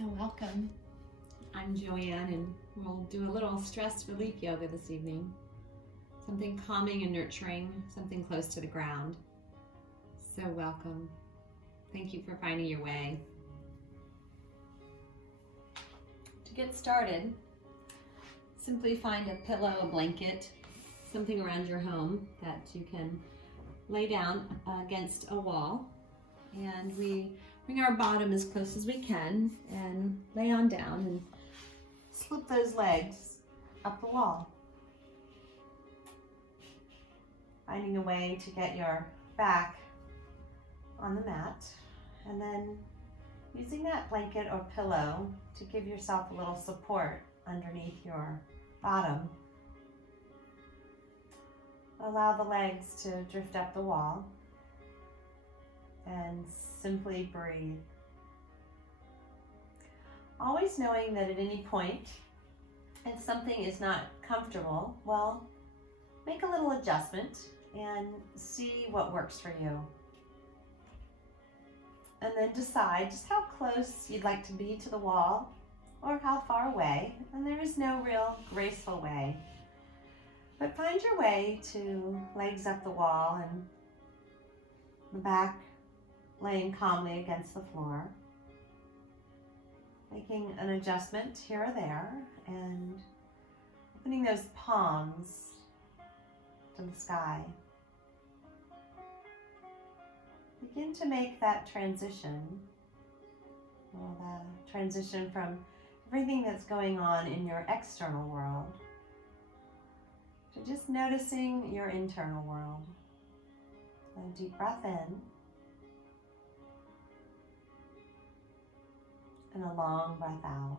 So welcome. I'm Joanne, and we'll do a little stress relief yoga this evening. Something calming and nurturing, something close to the ground. So welcome. Thank you for finding your way. To get started, simply find a pillow, a blanket, something around your home that you can lay down against a wall. And we bring our bottom as close as we can and lay on down and slip those legs up the wall. Finding a way to get your back on the mat, and then using that blanket or pillow to give yourself a little support underneath your bottom. Allow the legs to drift up the wall and simply breathe. Always knowing that at any point, if something is not comfortable, well, make a little adjustment and see what works for you. And then decide just how close you'd like to be to the wall or how far away. And there is no real graceful way. But find your way to legs up the wall and the back laying calmly against the floor. Making an adjustment here or there and opening those palms to the sky. Begin to make that transition, the transition from everything that's going on in your external world to just noticing your internal world. A deep breath in and a long breath out.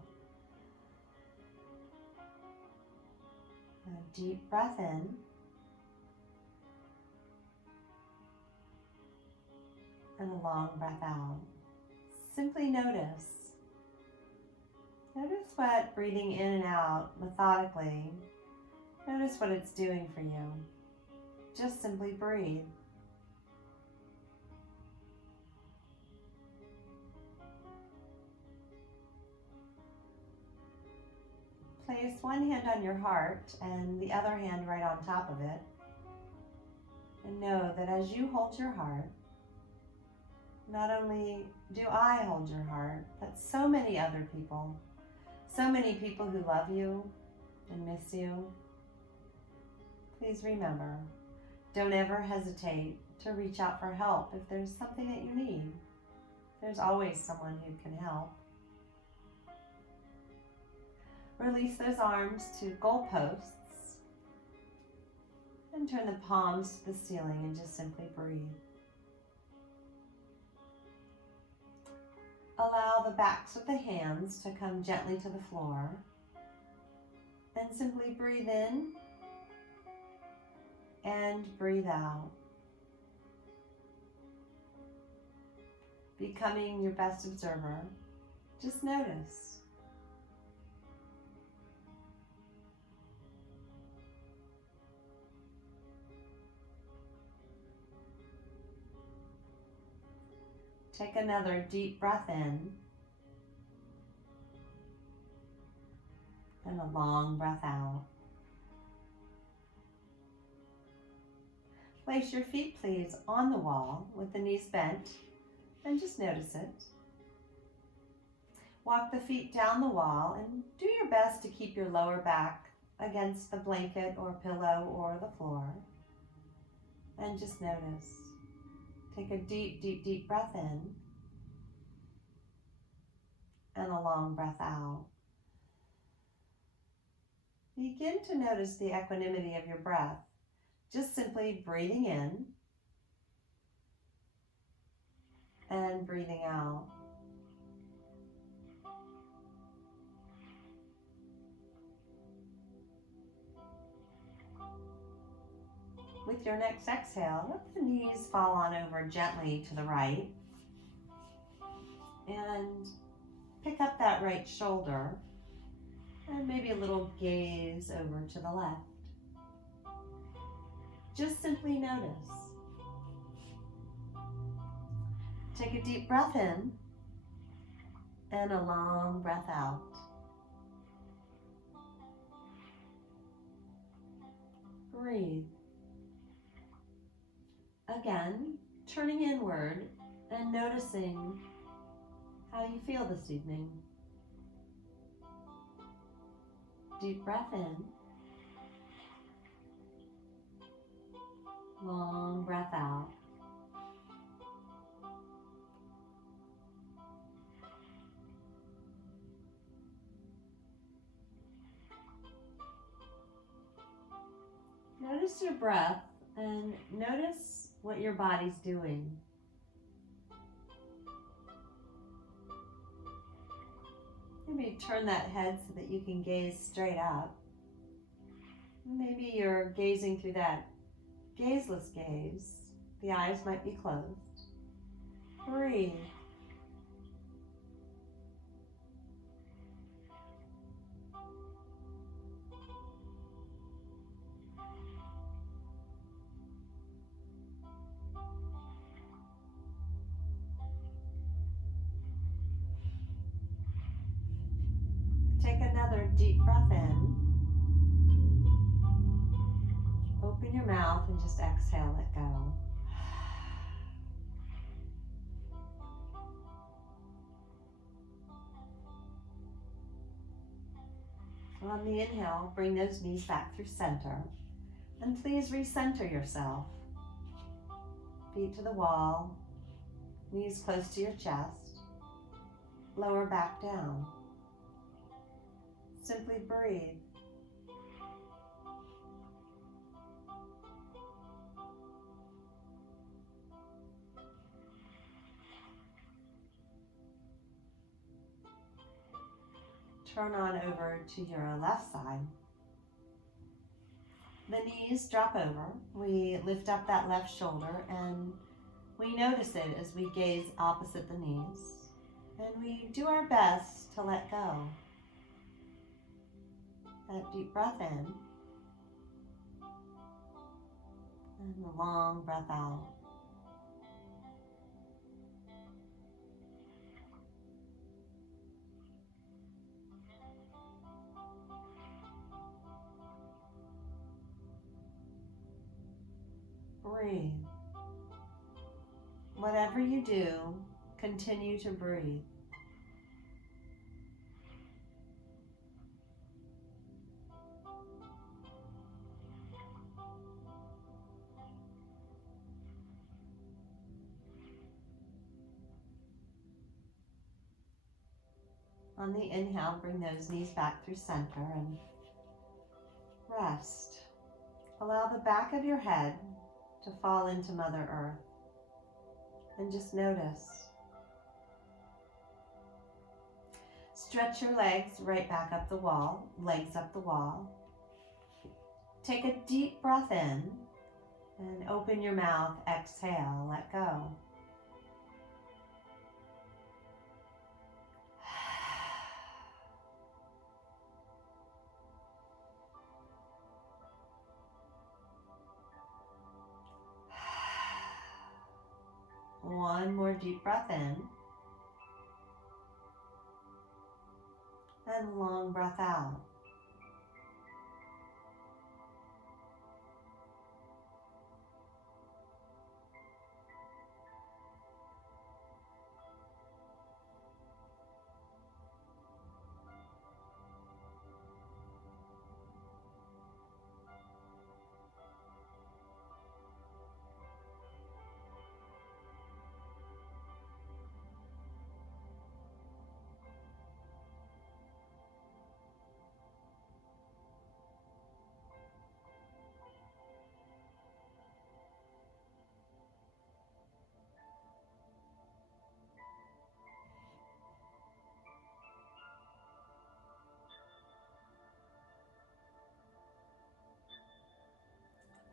A deep breath in and a long breath out. Simply notice. Notice what breathing in and out methodically, notice what it's doing for you. Just simply breathe. Place one hand on your heart and the other hand right on top of it. And know that as you hold your heart, not only do I hold your heart, but so many other people, so many people who love you and miss you. Please remember, don't ever hesitate to reach out for help if there's something that you need. There's always someone who can help. Release those arms to goalposts and turn the palms to the ceiling and just simply breathe. Allow the backs of the hands to come gently to the floor and simply breathe in and breathe out. Becoming your best observer, just notice. Take another deep breath in and a long breath out. Place your feet, please, on the wall with the knees bent and just notice it. Walk the feet down the wall and do your best to keep your lower back against the blanket or pillow or the floor. And just notice. Take a deep, deep, deep breath in and a long breath out. Begin to notice the equanimity of your breath, just simply breathing in and breathing out. With your next exhale, let the knees fall on over gently to the right and pick up that right shoulder and maybe a little gaze over to the left. Just simply notice. Take a deep breath in and a long breath out. Breathe. Again, turning inward and noticing how you feel this evening. Deep breath in. Long breath out. Notice your breath and notice what your body's doing. Maybe turn that head so that you can gaze straight up. Maybe you're gazing through that gazeless gaze. The eyes might be closed. Breathe. Take another deep breath in. Open your mouth and just exhale, let go. On the inhale, bring those knees back through center. And please recenter yourself. Feet to the wall, knees close to your chest, lower back down. Simply breathe. Turn on over to your left side. The knees drop over. We lift up that left shoulder and we notice it as we gaze opposite the knees. And we do our best to let go. That deep breath in. And a long breath out. Breathe. Whatever you do, continue to breathe. On the inhale, bring those knees back through center and rest. Allow the back of your head to fall into Mother Earth and just notice. Stretch your legs right back up the wall, legs up the wall. Take a deep breath in and open your mouth, exhale, let go. One more deep breath in. And long breath out.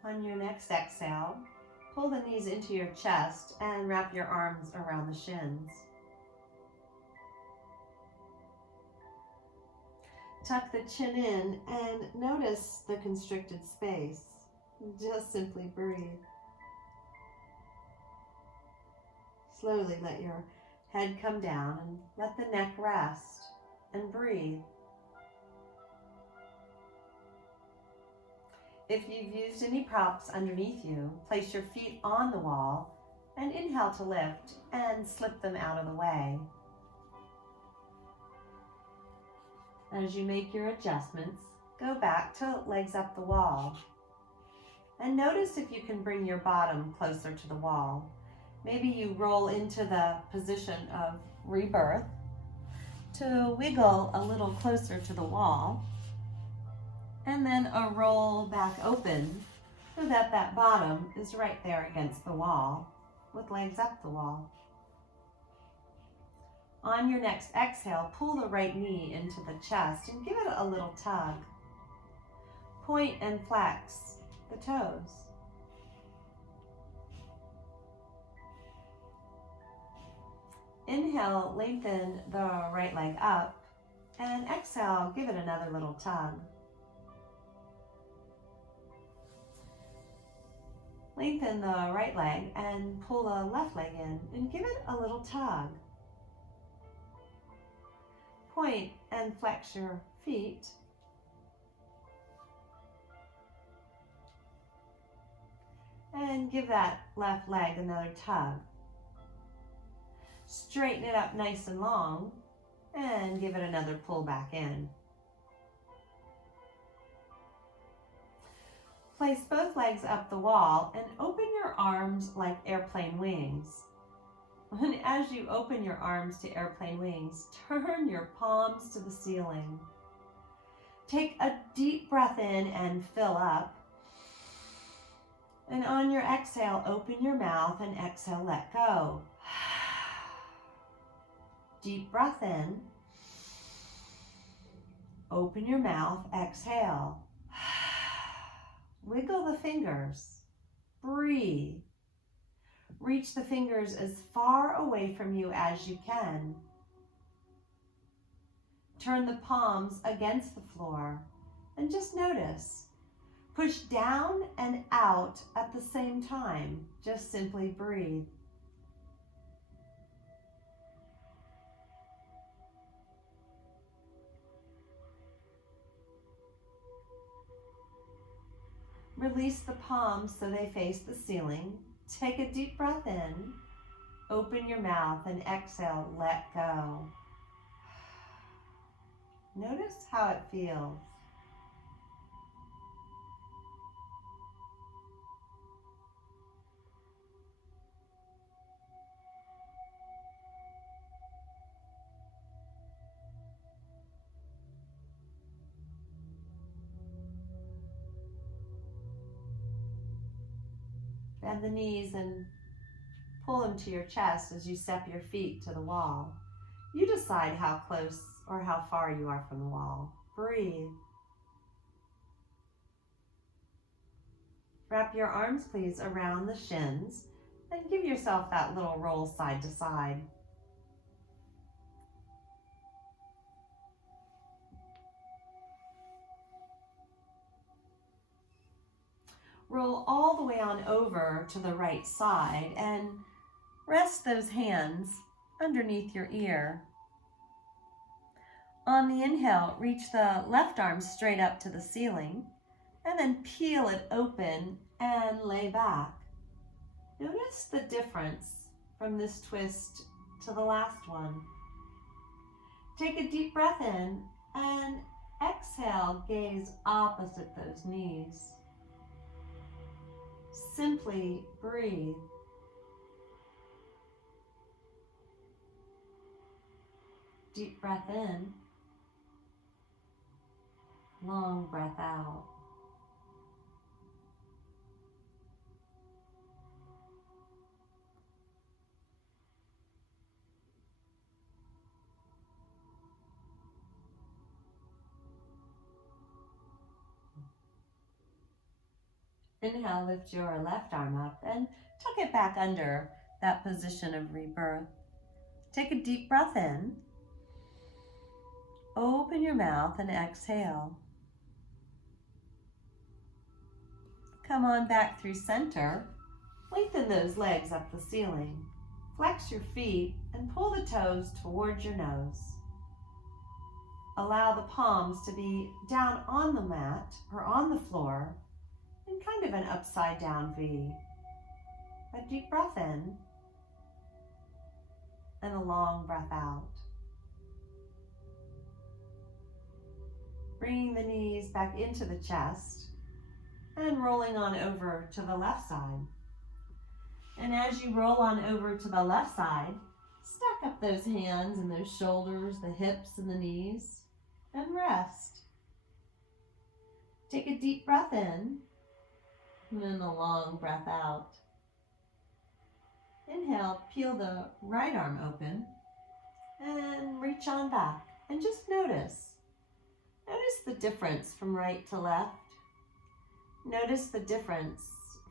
On your next exhale, pull the knees into your chest and wrap your arms around the shins. Tuck the chin in and notice the constricted space. Just simply breathe. Slowly let your Head come down and let the neck rest and breathe. If you've used any props underneath you, place your feet on the wall and inhale to lift and slip them out of the way. As you make your adjustments, go back to legs up the wall. And notice if you can bring your bottom closer to the wall. Maybe you roll into the position of rebirth to wiggle a little closer to the wall. And then a roll back open so that that bottom is right there against the wall with legs up the wall. On your next exhale, pull the right knee into the chest and give it a little tug. Point and flex the toes. Inhale, lengthen the right leg up, and exhale, give it another little tug. Lengthen the right leg and pull the left leg in and give it a little tug. Point and flex your feet. And give that left leg another tug. Straighten it up nice and long and give it another pull back in. Place both legs up the wall and open your arms like airplane wings. And as you open your arms to airplane wings, turn your palms to the ceiling. Take a deep breath in and fill up. And on your exhale, open your mouth and exhale, let go. Deep breath in. Open your mouth, exhale. Wiggle the fingers. Breathe. Reach the fingers as far away from you as you can. Turn the palms against the floor and just notice. Push down and out at the same time. Just simply breathe. Release the palms so they face the ceiling. Take a deep breath in. Open your mouth and exhale, let go. Notice how it feels. Bend the knees and pull them to your chest as you step your feet to the wall. You decide how close or how far you are from the wall. Breathe. Wrap your arms, please, around the shins and give yourself that little roll side to side. Roll all the way on over to the right side and rest those hands underneath your ear. On the inhale, reach the left arm straight up to the ceiling and then peel it open and lay back. Notice the difference from this twist to the last one. Take a deep breath in and exhale, gaze opposite those knees. Simply breathe. Deep breath in. Long breath out. Inhale, lift your left arm up and tuck it back under that position of rebirth. Take a deep breath in. Open your mouth and exhale. Come on back through center. Lengthen those legs up the ceiling. Flex your feet and pull the toes towards your nose. Allow the palms to be down on the mat or on the floor in kind of an upside down V. A deep breath in and a long breath out. Bringing the knees back into the chest and rolling on over to the left side. And as you roll on over to the left side, stack up those hands and those shoulders, the hips and the knees, and rest. Take a deep breath in and then a long breath out. Inhale, peel the right arm open and reach on back. And just notice the difference from right to left. Notice the difference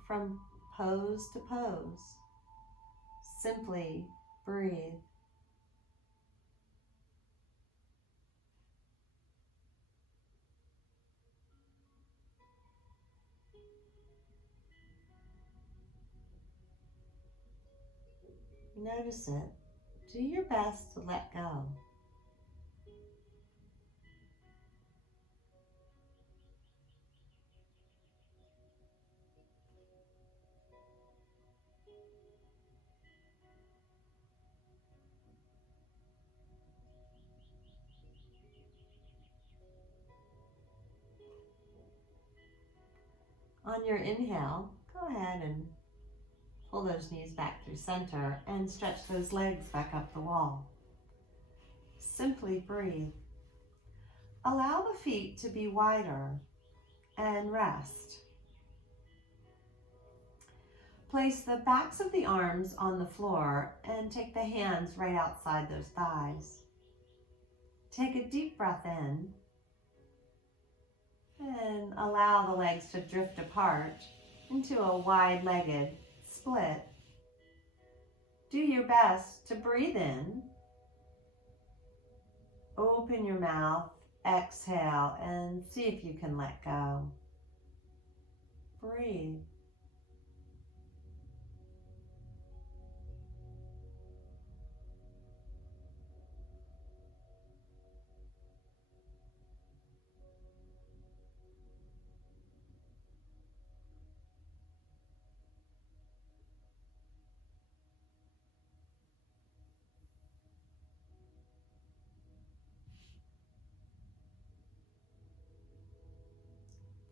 from pose to pose. Simply breathe. Notice it. Do your best to let go. On your inhale, go ahead and pull those knees back through center and stretch those legs back up the wall. Simply breathe. Allow the feet to be wider and rest. Place the backs of the arms on the floor and take the hands right outside those thighs. Take a deep breath in and allow the legs to drift apart into a wide-legged split. Do your best to breathe in. Open your mouth, exhale, and see if you can let go. Breathe.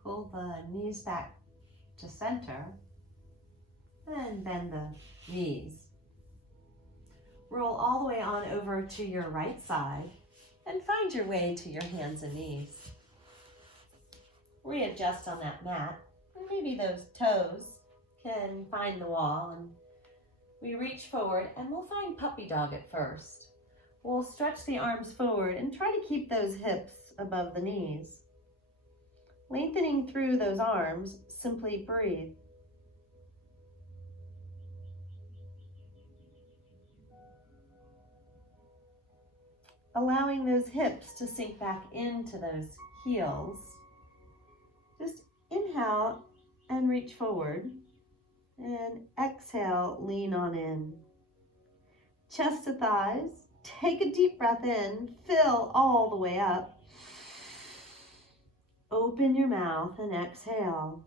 Pull the knees back to center and bend the knees. Roll all the way on over to your right side and find your way to your hands and knees. Readjust on that mat, and maybe those toes can find the wall, and we reach forward and we'll find puppy dog at first. We'll stretch the arms forward and try to keep those hips above the knees. Lengthening through those arms, simply breathe. Allowing those hips to sink back into those heels. Just inhale and reach forward, and exhale, lean on in. Chest to thighs, take a deep breath in, fill all the way up. Open your mouth and exhale.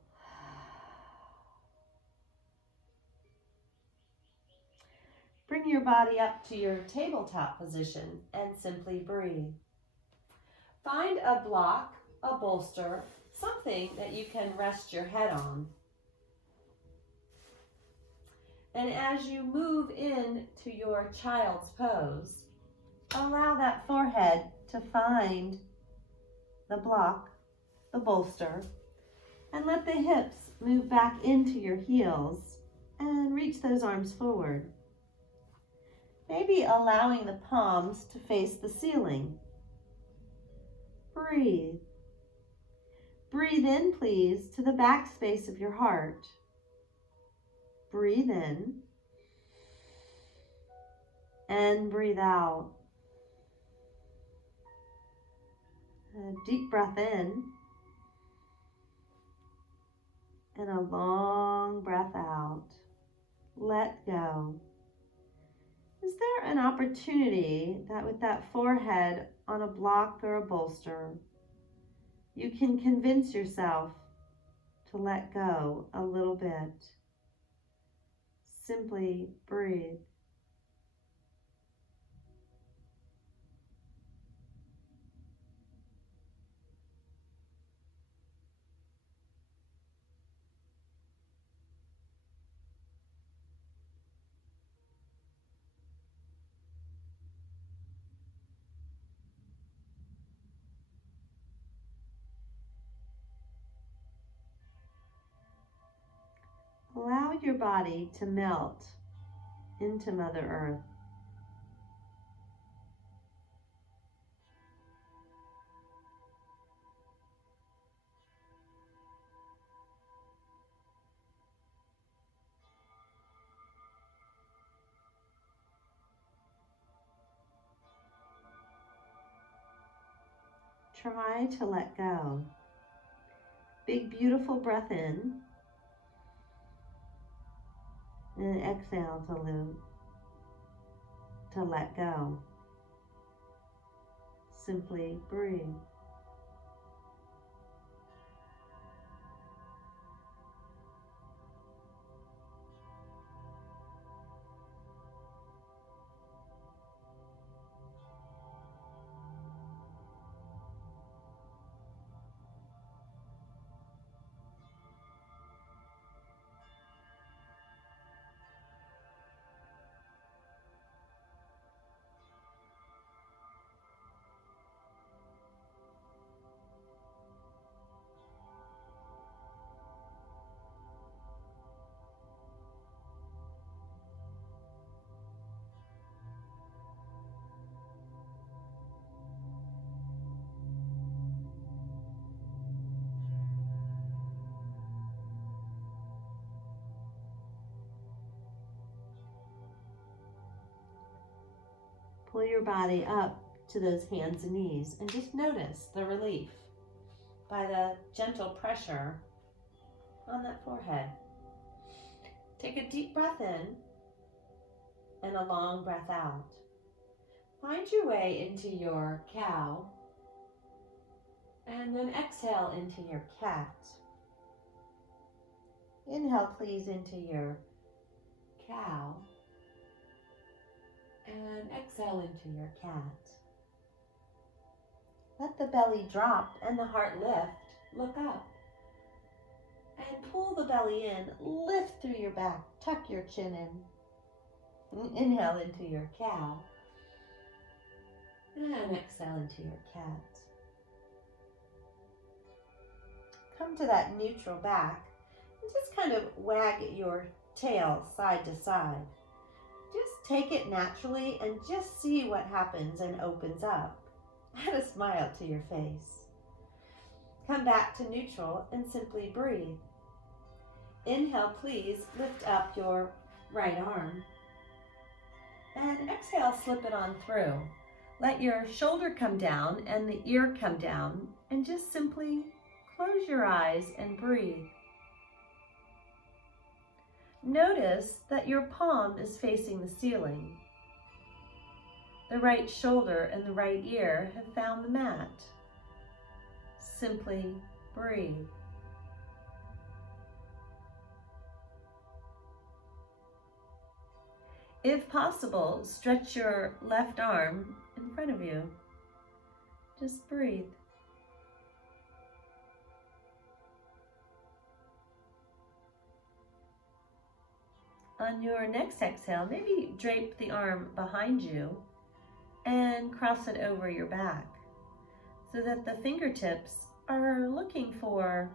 Bring your body up to your tabletop position and simply breathe. Find a block, a bolster, something that you can rest your head on. And as you move into your child's pose, allow that forehead to find the block, the bolster, and let the hips move back into your heels and reach those arms forward. Maybe allowing the palms to face the ceiling. Breathe. Breathe in, please, to the back space of your heart. Breathe in and breathe out. A deep breath in and a long breath out. Let go. Is there an opportunity that with that forehead on a block or a bolster, you can convince yourself to let go a little bit? Simply breathe. Allow your body to melt into Mother Earth. Try to let go. Big, beautiful breath in. And exhale to let go. Simply breathe. Pull your body up to those hands and knees and just notice the relief by the gentle pressure on that forehead. Take a deep breath in and a long breath out. Find your way into your cow and then exhale into your cat. Inhale, please, into your cow and exhale into your cat. Let the belly drop and the heart lift. Look up and pull the belly in. Lift through your back. Tuck your chin in. Inhale into your cow and exhale into your cat. Come to that neutral back and just kind of wag your tail side to side. Just take it naturally and just see what happens and opens up. Add a smile to your face. Come back to neutral and simply breathe. Inhale, please lift up your right arm. And exhale, slip it on through. Let your shoulder come down and the ear come down and just simply close your eyes and breathe. Notice that your palm is facing the ceiling. The right shoulder and the right ear have found the mat. Simply breathe. If possible, stretch your left arm in front of you. Just breathe. On your next exhale, maybe drape the arm behind you and cross it over your back so that the fingertips are looking for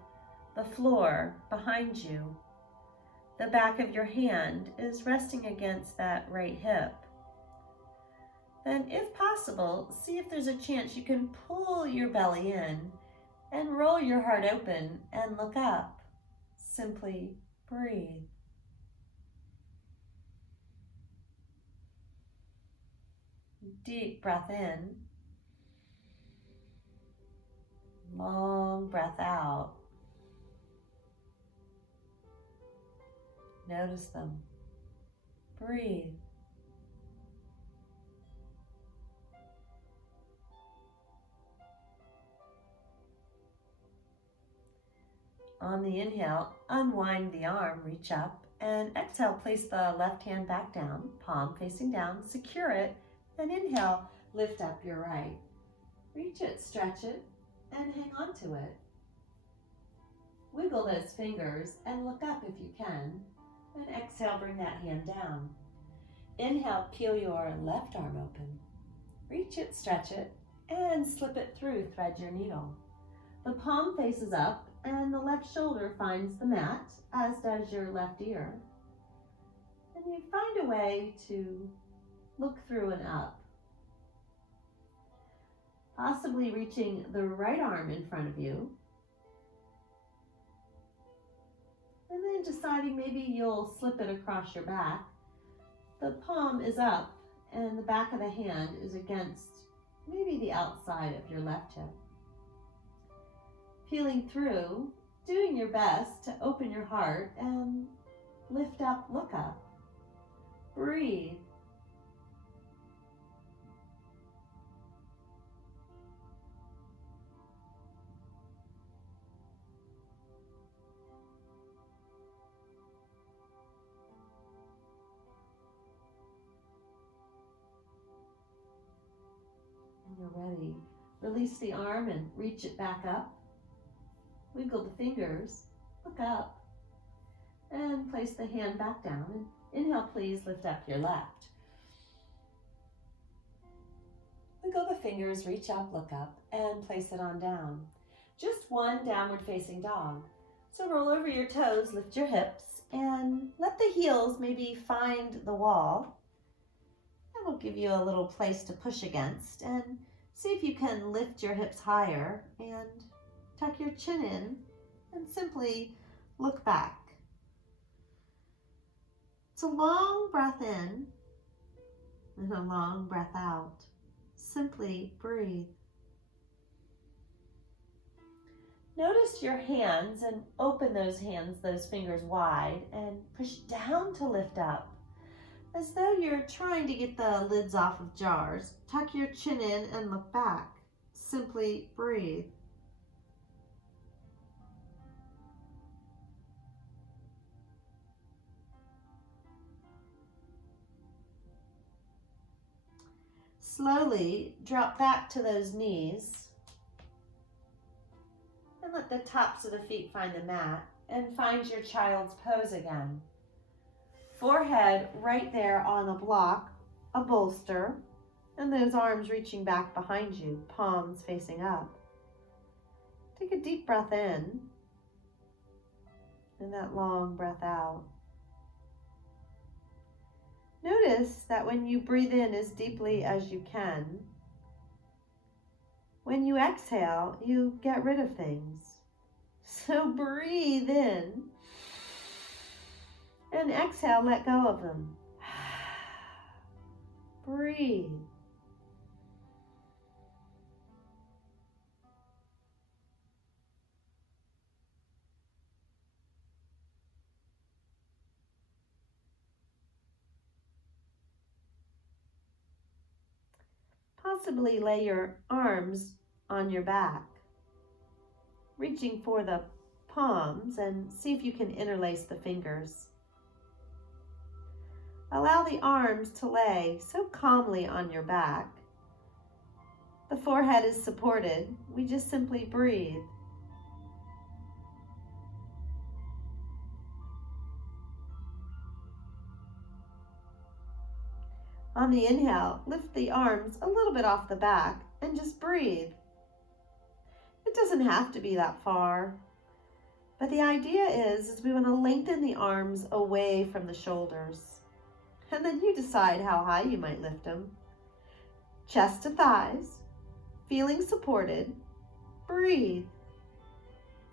the floor behind you. The back of your hand is resting against that right hip. Then, if possible, see if there's a chance you can pull your belly in and roll your heart open and look up. Simply breathe. Deep breath in. Long breath out. Notice them. Breathe. On the inhale, unwind the arm, reach up, and exhale, place the left hand back down, palm facing down, secure it, and inhale, lift up your right. Reach it, stretch it, and hang on to it. Wiggle those fingers and look up if you can, and exhale, bring that hand down. Inhale, peel your left arm open. Reach it, stretch it, and slip it through, thread your needle. The palm faces up and the left shoulder finds the mat, as does your left ear. And you find a way to look through and up. Possibly reaching the right arm in front of you. And then deciding maybe you'll slip it across your back. The palm is up and the back of the hand is against maybe the outside of your left hip. Peeling through, doing your best to open your heart and lift up, look up. Breathe. And you're ready. Release the arm and reach it back up. Wiggle the fingers, look up, and place the hand back down. And inhale, please lift up your left. Wiggle the fingers, reach up, look up, and place it on down. Just one downward facing dog. So roll over your toes, lift your hips, and let the heels maybe find the wall. That will give you a little place to push against, and see if you can lift your hips higher and tuck your chin in and simply look back. It's a long breath in and a long breath out. Simply breathe. Notice your hands and open those hands, those fingers wide, and push down to lift up. As though you're trying to get the lids off of jars. Tuck your chin in and look back. Simply breathe. Slowly drop back to those knees and let the tops of the feet find the mat and find your child's pose again. Forehead right there on a block, a bolster, and those arms reaching back behind you, palms facing up. Take a deep breath in and that long breath out. Notice that when you breathe in as deeply as you can, when you exhale, you get rid of things. So breathe in and exhale, let go of them. Breathe. Possibly lay your arms on your back, reaching for the palms, and see if you can interlace the fingers. Allow the arms to lay so calmly on your back. The forehead is supported. We just simply breathe. On the inhale, lift the arms a little bit off the back and just breathe. It doesn't have to be that far, but the idea is we want to lengthen the arms away from the shoulders. And then you decide how high you might lift them. Chest to thighs, feeling supported. Breathe.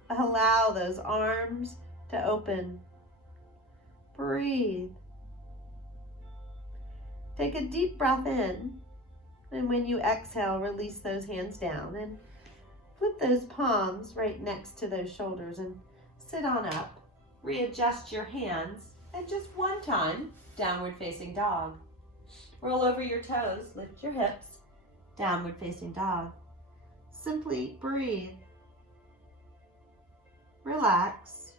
Allow those arms to open. Breathe. Take a deep breath in, and when you exhale, release those hands down and flip those palms right next to those shoulders and sit on up. Readjust your hands, and just one time, downward facing dog. Roll over your toes, lift your hips, downward facing dog. Simply breathe. relax,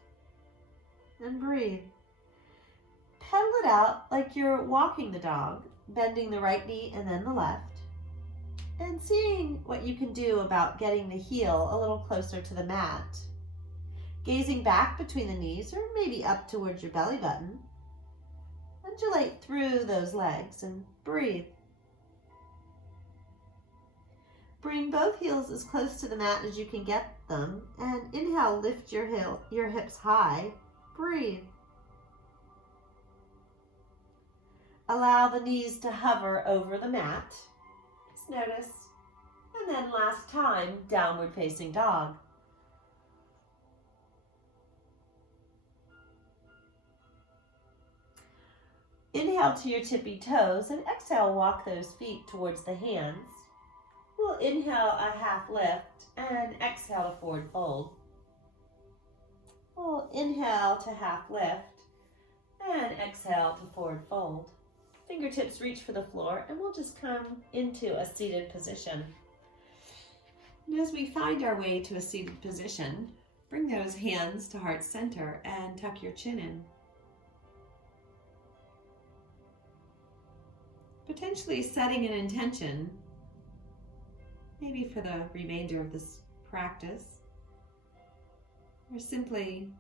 and breathe. Pedal it out like you're walking the dog, bending the right knee and then the left, and seeing what you can do about getting the heel a little closer to the mat. Gazing back between the knees or maybe up towards your belly button. Undulate through those legs and breathe. Bring both heels as close to the mat as you can get them, and inhale, lift your hips high. Breathe. Allow the knees to hover over the mat. Just notice. And then last time, downward facing dog. Inhale to your tippy toes and exhale, walk those feet towards the hands. We'll inhale a half lift and exhale a forward fold. We'll inhale to half lift and exhale to forward fold. Fingertips reach for the floor and we'll just come into a seated position. And as we find our way to a seated position, bring those hands to heart center and tuck your chin in. Potentially setting an intention, maybe for the remainder of this practice, or simply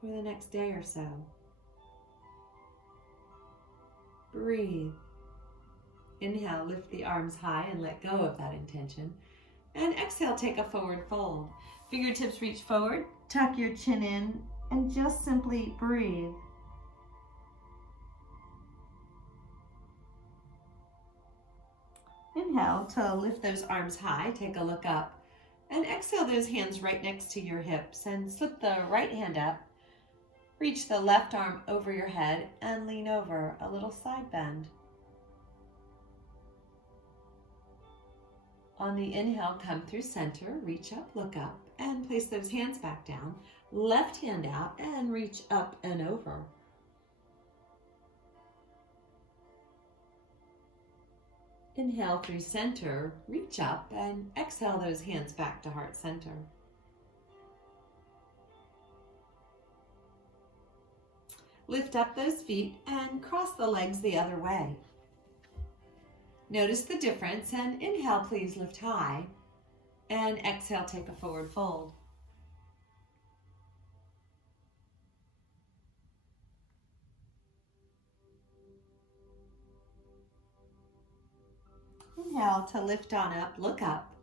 for the next day or so. Breathe. Inhale, lift the arms high and let go of that intention. And exhale, take a forward fold. Fingertips reach forward, tuck your chin in, and just simply breathe. Inhale to lift those arms high, take a look up, and exhale those hands right next to your hips and slip the right hand up, reach the left arm over your head and lean over, a little side bend. On the inhale, come through center, reach up, look up, and place those hands back down, left hand out and reach up and over. Inhale through center, reach up, and exhale those hands back to heart center. Lift up those feet and cross the legs the other way. Notice the difference and inhale, please lift high, and exhale, take a forward fold. Inhale to lift on up, look up,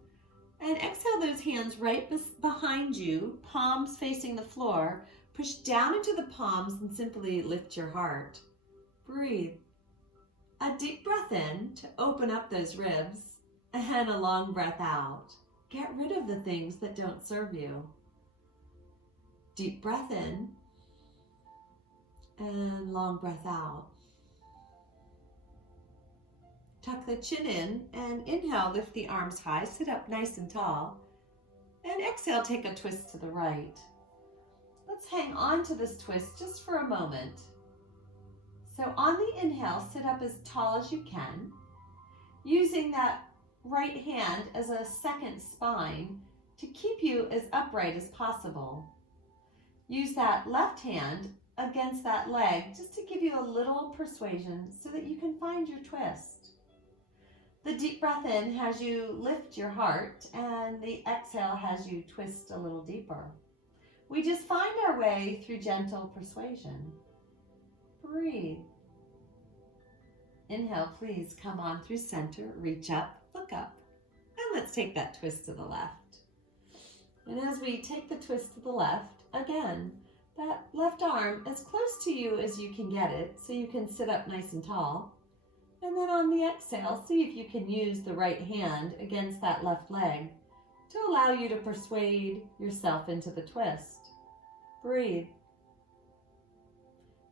and exhale those hands right behind you, palms facing the floor. Push down into the palms and simply lift your heart. Breathe. A deep breath in to open up those ribs, and a long breath out. Get rid of the things that don't serve you. Deep breath in, and long breath out. Tuck the chin in and inhale, lift the arms high, sit up nice and tall. And exhale, take a twist to the right. Let's hang on to this twist just for a moment. So on the inhale, sit up as tall as you can, using that right hand as a second spine to keep you as upright as possible. Use that left hand against that leg just to give you a little persuasion so that you can find your twist. The deep breath in has you lift your heart, and the exhale has you twist a little deeper. We just find our way through gentle persuasion. Breathe. Inhale, please come on through center, reach up, look up, and let's take that twist to the left. And as we take the twist to the left, again, that left arm as close to you as you can get it so you can sit up nice and tall. And then on the exhale, see if you can use the right hand against that left leg to allow you to persuade yourself into the twist. Breathe.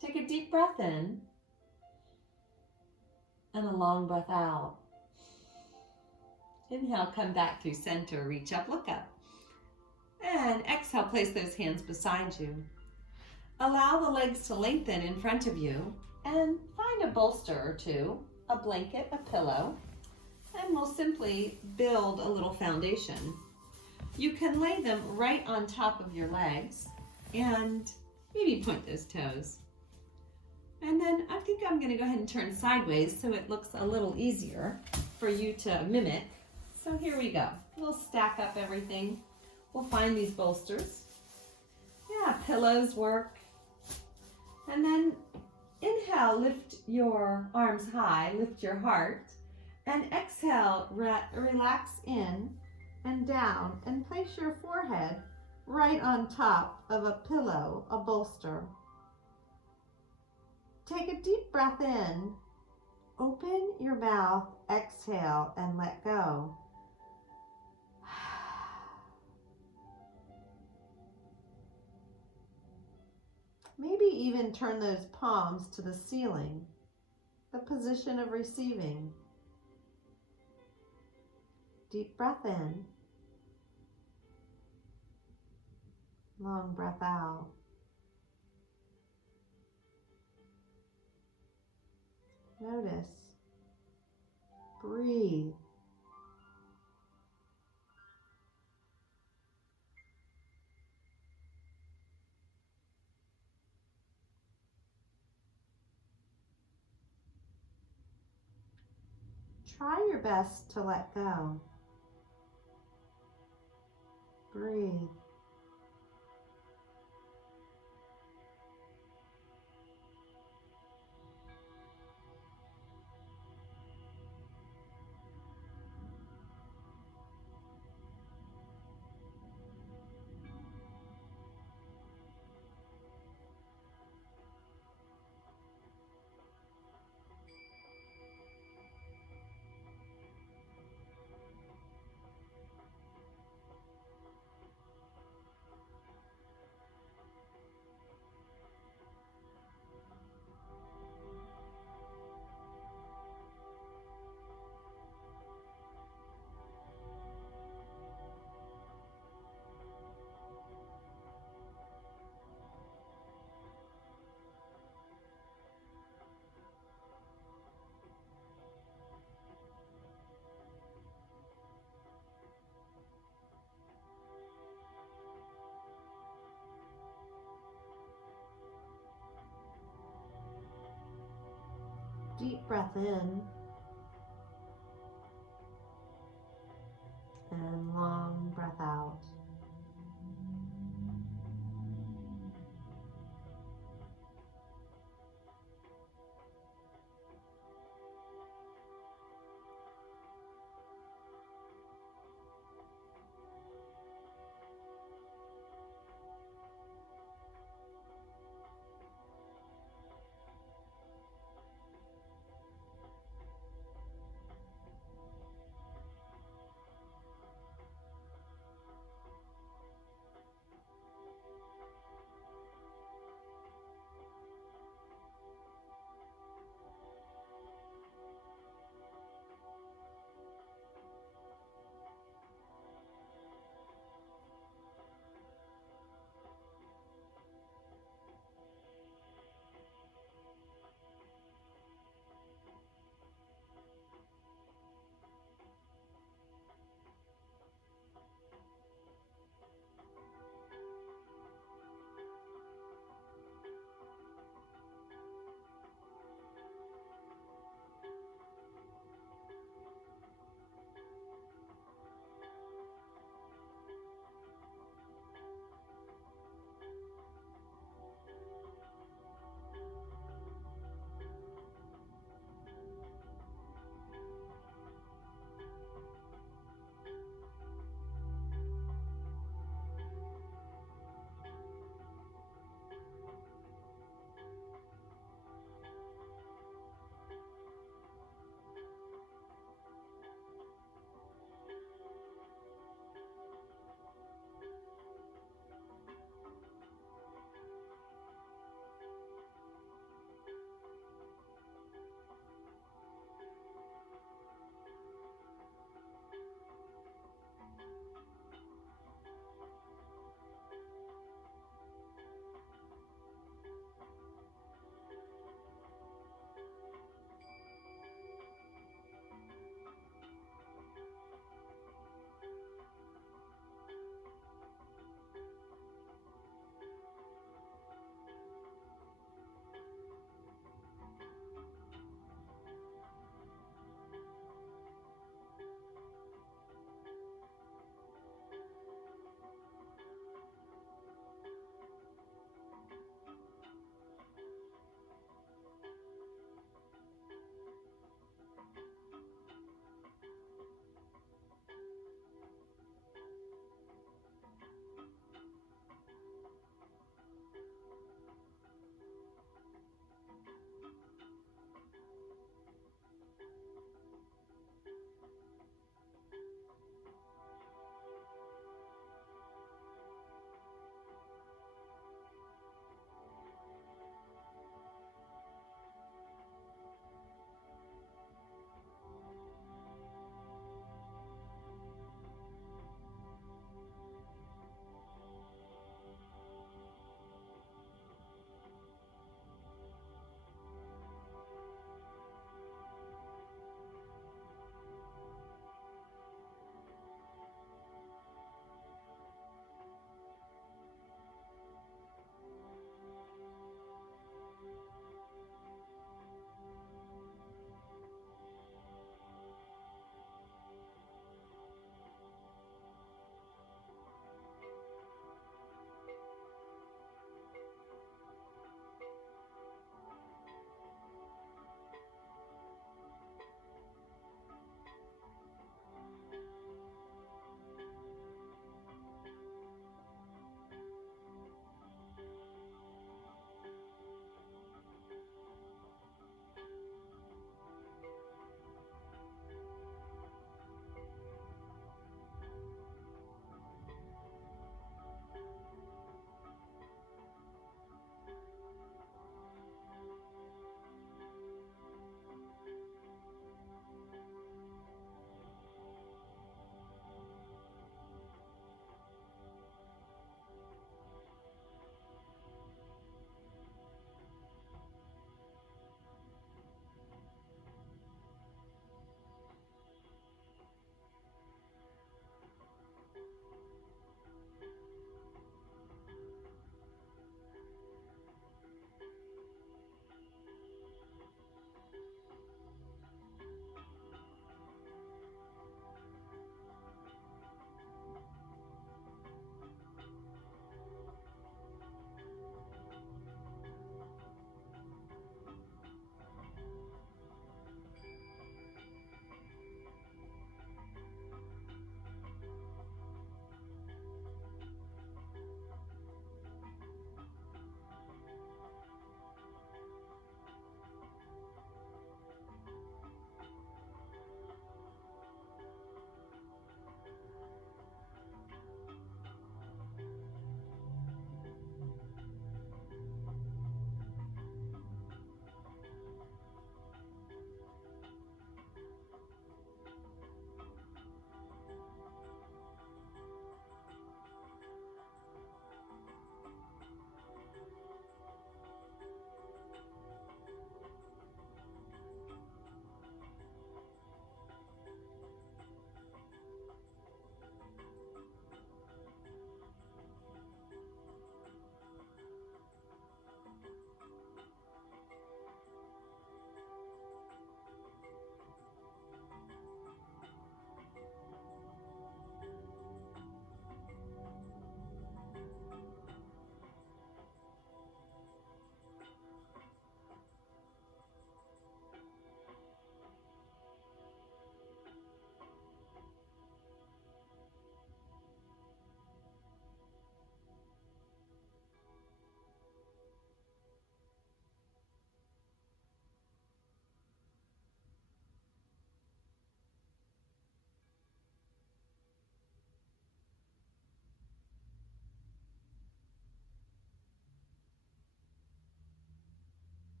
Take a deep breath in and a long breath out. Inhale, come back through center, reach up, look up. And exhale, place those hands beside you. Allow the legs to lengthen in front of you and find a bolster or two, a blanket, a pillow, and we'll simply build a little foundation. You can lay them right on top of your legs and maybe point those toes. And then I think I'm gonna go ahead and turn sideways so it looks a little easier for you to mimic. So here we go. We'll stack up everything. We'll find these bolsters. Yeah, pillows work. And then inhale, lift your arms high, lift your heart. And exhale, relax in and down and place your forehead right on top of a pillow, a bolster. Take a deep breath in, open your mouth, exhale, and let go. Maybe even turn those palms to the ceiling, the position of receiving. Deep breath in, long breath out. Notice, breathe. Try your best to let go. Breathe. Deep breath in and long breath out.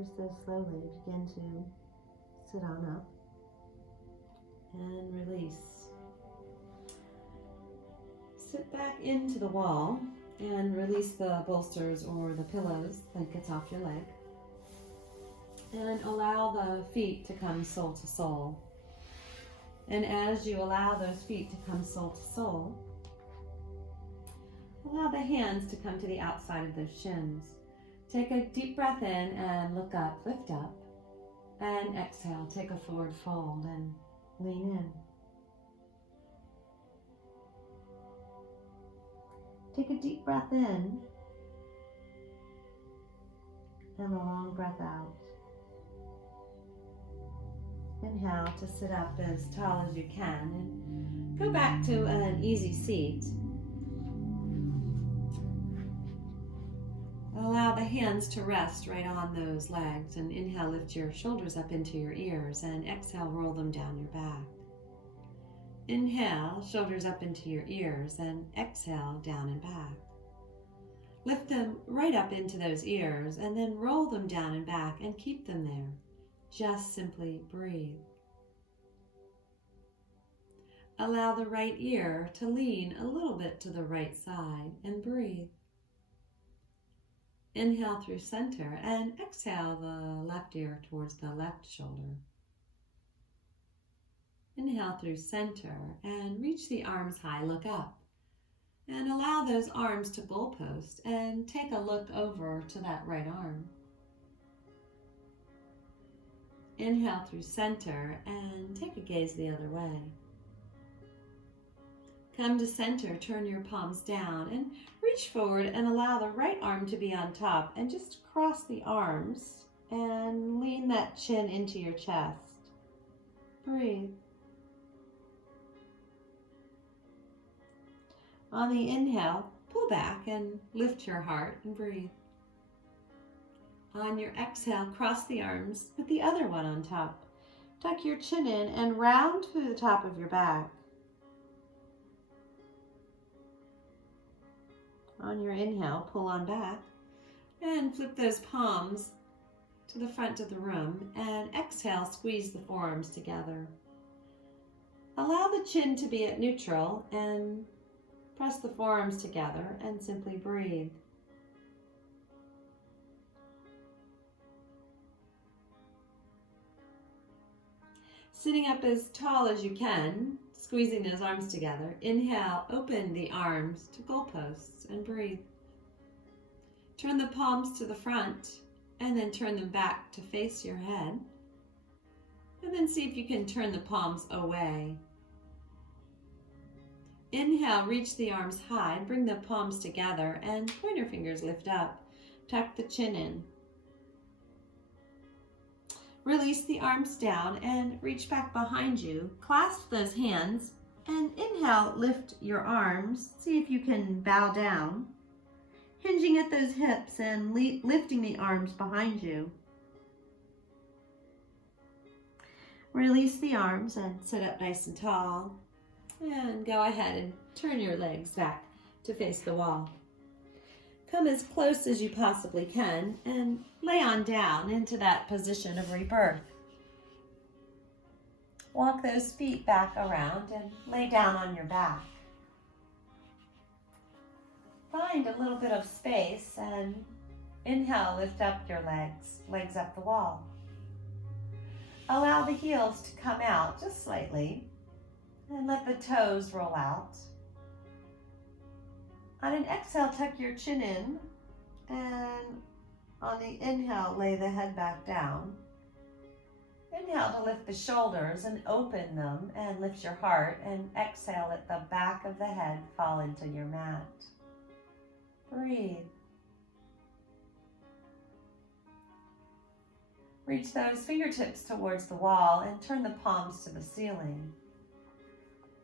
ever so slowly, begin to sit on up and release. Sit back into the wall and release the bolsters or the pillows, blankets off your leg. And allow the feet to come sole to sole. And as you allow those feet to come sole to sole, allow the hands to come to the outside of those shins. Take a deep breath in and look up, lift up. And exhale, take a forward fold and lean in. Take a deep breath in and a long breath out. Inhale to sit up as tall as you can and go back to an easy seat. Allow the hands to rest right on those legs, and inhale, lift your shoulders up into your ears, and exhale, roll them down your back. Inhale, shoulders up into your ears, and exhale, down and back. Lift them right up into those ears, and then roll them down and back and keep them there. Just simply breathe. Allow the right ear to lean a little bit to the right side and breathe. Inhale through center and exhale the left ear towards the left shoulder. Inhale through center and reach the arms high, look up. And allow those arms to goalpost and take a look over to that right arm. Inhale through center and take a gaze the other way. Come to center, turn your palms down and reach forward and allow the right arm to be on top and just cross the arms and lean that chin into your chest. Breathe. On the inhale, pull back and lift your heart and breathe. On your exhale, cross the arms with the other one on top. Tuck your chin in and round to the top of your back. On your inhale, pull on back and flip those palms to the front of the room, and exhale, squeeze the forearms together. Allow the chin to be at neutral and press the forearms together and simply breathe. Sitting up as tall as you can, squeezing those arms together. Inhale, open the arms to goalposts and breathe. Turn the palms to the front and then turn them back to face your head. And then see if you can turn the palms away. Inhale, reach the arms high, bring the palms together and pointer fingers lift up. Tuck the chin in. Release the arms down and reach back behind you. Clasp those hands and inhale, lift your arms. See if you can bow down, hinging at those hips and lifting the arms behind you. Release the arms and sit up nice and tall. And go ahead and turn your legs back to face the wall. Come as close as you possibly can and lay on down into that position of rebirth. Walk those feet back around and lay down on your back. Find a little bit of space and inhale, lift up your legs up the wall. Allow the heels to come out just slightly and let the toes roll out. On an exhale, tuck your chin in, and on the inhale, lay the head back down. Inhale to lift the shoulders and open them and lift your heart, and exhale, let the back of the head fall into your mat. Breathe. Reach those fingertips towards the wall and turn the palms to the ceiling.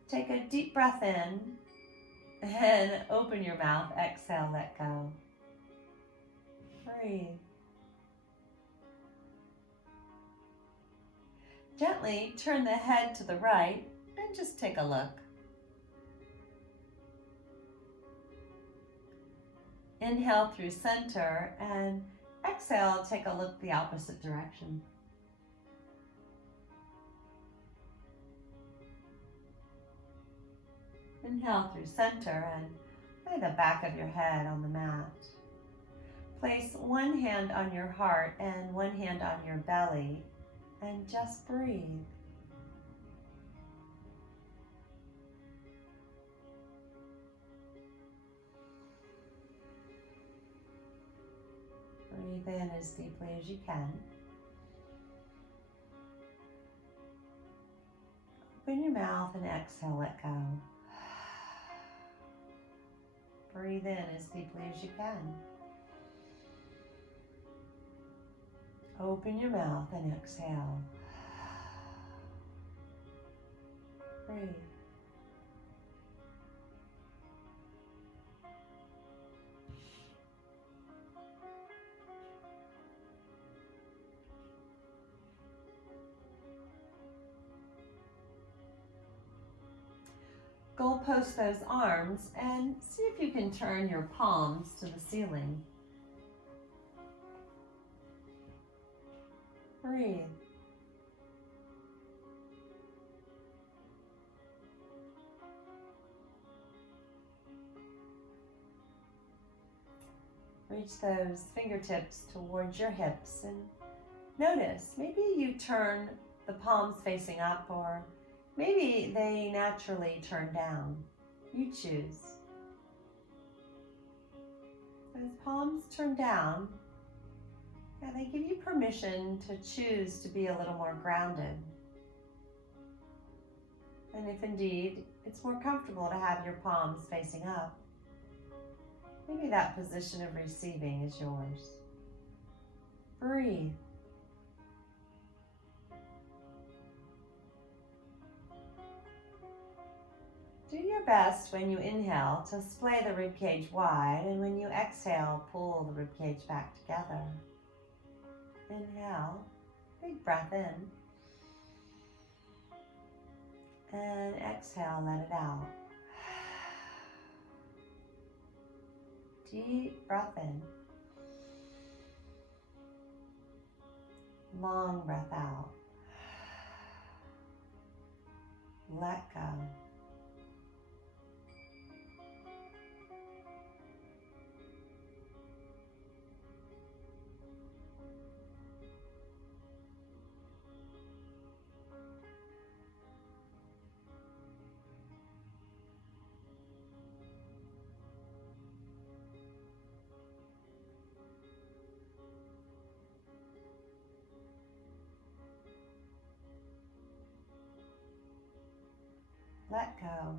Take a deep breath in and open your mouth. Exhale, let go. Breathe. Gently turn the head to the right and just take a look. Inhale through center and Exhale, take a look the opposite direction. Inhale through center and lay the back of your head on the mat. Place one hand on your heart and one hand on your belly and just breathe. Breathe in as deeply as you can. Open your mouth and exhale, let go. Breathe in as deeply as you can. Open your mouth and exhale. Breathe. Goalpost those arms and see if you can turn your palms to the ceiling. Breathe. Reach those fingertips towards your hips and notice, maybe you turn the palms facing up, or maybe they naturally turn down. You choose. Those palms turn down, yeah, they give you permission to choose to be a little more grounded. And if indeed it's more comfortable to have your palms facing up, maybe that position of receiving is yours. Breathe. Do your best when you inhale to splay the ribcage wide, and when you exhale, pull the ribcage back together. Inhale, big breath in. And exhale, let it out. Deep breath in. Long breath out. Let go. Let go.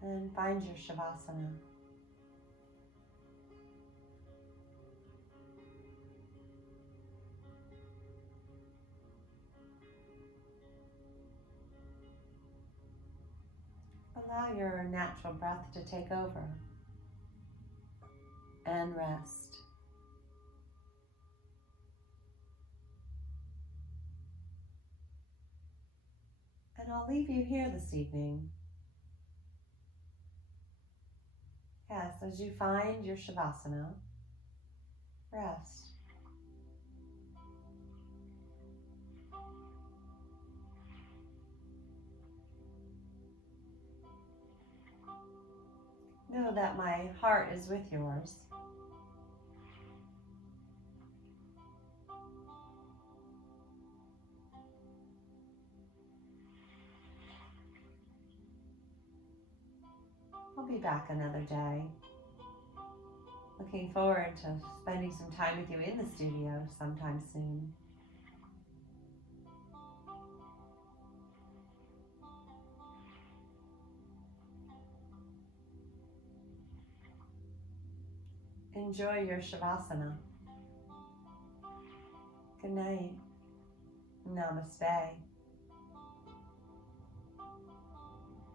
And find your Shavasana. Allow your natural breath to take over and rest. And I'll leave you here this evening. Yes, as you find your Shavasana, rest. Know that my heart is with yours. I'll be back another day. Looking forward to spending some time with you in the studio sometime soon. Enjoy your Shavasana. Good night. Namaste.